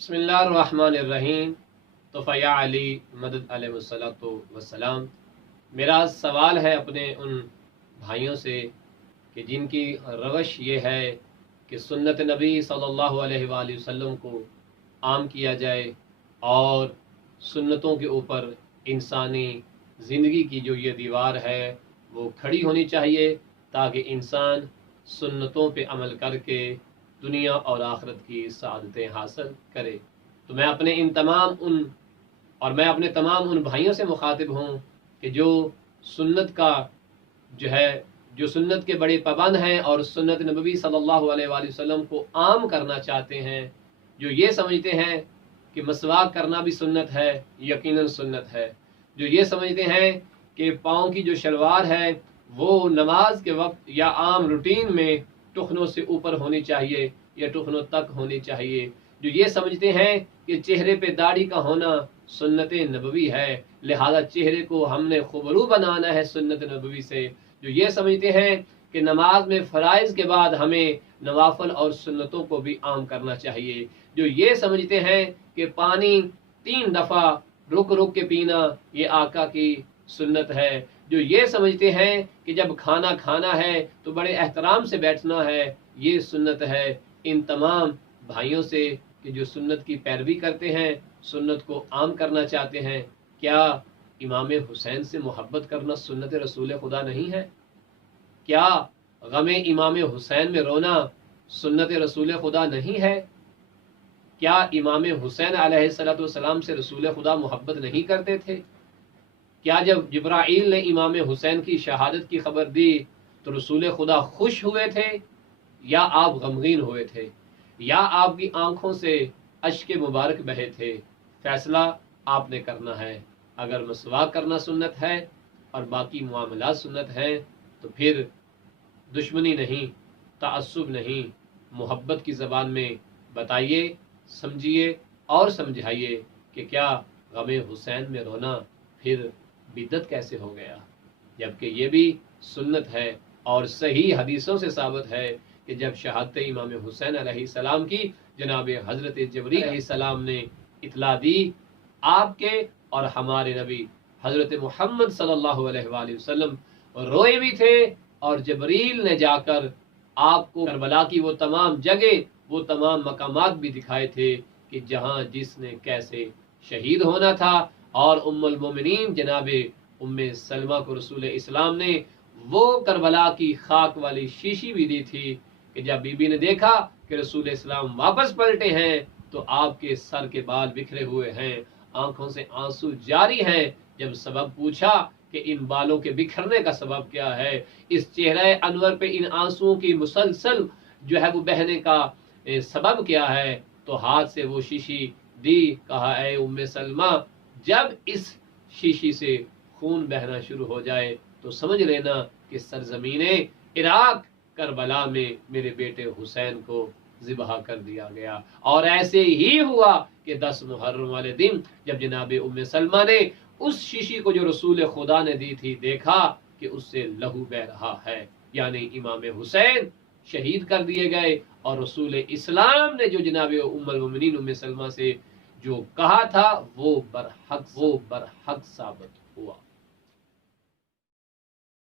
बिस्मिल्लाहिर्रहमानिर्रहीम। तो फ़या अली मदद अलैहिस्सलातु वस्सलाम। मेरा सवाल है अपने उन भाइयों से कि जिनकी रवश ये है कि सुन्नत नबी सल्लल्लाहु अलैहि वसल्लम को आम किया जाए और सुन्नतों के ऊपर इंसानी ज़िंदगी की जो ये दीवार है वो खड़ी होनी चाहिए ताकि इंसान सुन्नतों पे अमल करके दुनिया और आखिरत की सआदतें हासिल करे। तो मैं अपने तमाम उन भाइयों से मुखातिब हूँ कि जो सुन्नत का जो है जो सुन्नत के बड़े पाबंद हैं और सुन्नत नबवी सल्लल्लाहु अलैहि वसल्लम को आम करना चाहते हैं, जो ये समझते हैं कि मसवाक करना भी सुन्नत है, यकीनन सुन्नत है, जो ये समझते हैं कि पाँव की जो शलवार है वो नमाज के वक्त या आम रूटीन में टुखनों से ऊपर होनी चाहिए या टुखनों तक होनी चाहिए, जो ये समझते हैं कि चेहरे पे दाढ़ी का होना सुन्नत नबवी है, लिहाजा चेहरे को हमने खुबरू बनाना है सुन्नत नबवी से, जो ये समझते हैं कि नमाज में फ़राइज़ के बाद हमें नवाफल और सुन्नतों को भी आम करना चाहिए, जो ये समझते हैं कि पानी 3 दफ़ा रुक रुक के पीना ये आका की सुन्नत है, जो ये समझते हैं कि जब खाना खाना है तो बड़े एहतराम से बैठना है, ये सुन्नत है। इन तमाम भाइयों से कि जो सुन्नत की पैरवी करते हैं, सुन्नत को आम करना चाहते हैं, क्या इमाम हुसैन से मोहब्बत करना सुन्नत रसूल खुदा नहीं है? क्या गमे इमाम हुसैन में रोना सुन्नत रसूल खुदा नहीं है? क्या इमाम हुसैन अलैहिस्सलाम से रसूल खुदा मोहब्बत नहीं करते थे? क्या जब जिब्राइल ने इमाम हुसैन की शहादत की खबर दी तो रसूल खुदा खुश हुए थे या आप गमगीन हुए थे, या आपकी आंखों से अश्क मुबारक बहे थे? फैसला आपने करना है। अगर मसवाक करना सुन्नत है और बाकी मामलात सुन्नत हैं तो फिर दुश्मनी नहीं, ताअस्सुब नहीं, मोहब्बत की ज़बान में बताइए, समझिए और समझाइए कि क्या गमे हुसैन में रोना फिर बिदअत कैसे हो गया, जबकि ये भी सुन्नत है और सही हदीसों से साबित है कि जब शहादत इमाम हुसैन अलैहिस्सलाम की जनाब हज़रत जिब्रील अलैहिस्सलाम ने इतला दी, आपके और हमारे नबी हज़रत मुहम्मद सल्लल्लाहु अलैहि वसल्लम रोए भी थे और जिब्रील ने जाकर आपको करबला की वो तमाम जगह, वो तमाम मकामात भी दिखाए थे कि जहाँ जिसने कैसे शहीद होना था, और उम्मुल मोमिनीन जनाब उम्मे सलमा को रसूल इस्लाम ने वो करबला की खाक वाली शीशी भी दी थी कि जब बीबी ने देखा कि रसूल इस्लाम वापस पलटे हैं तो आपके सर के बाल बिखरे हुए हैं, आंखों से आंसू जारी हैं। जब सबब पूछा कि इन बालों के बिखरने का सबब क्या है, इस चेहरे अनवर पे इन आंसुओं की मुसलसल जो है वो बहने का सबब क्या है, तो हाथ से वो शीशी दी, कहा ऐ उम्मे सलमा, जब इस शीशी से खून बहना शुरू हो जाए तो समझ लेना कि सरजमीने इराक करबला में मेरे बेटे हुसैन को ज़िबहा कर दिया गया। और ऐसे ही हुआ कि 10 मुहर्रम वाले दिन जब जनाब उम्मे सलमा ने उस शीशी को जो रसूल खुदा ने दी थी देखा कि उससे लहू बह रहा है, यानी इमाम हुसैन शहीद कर दिए गए, और रसूल इस्लाम ने जो जनाब उम्मुल मोमिनीन उम्मे सलमा से जो कहा था वो बरहक साबित हुआ।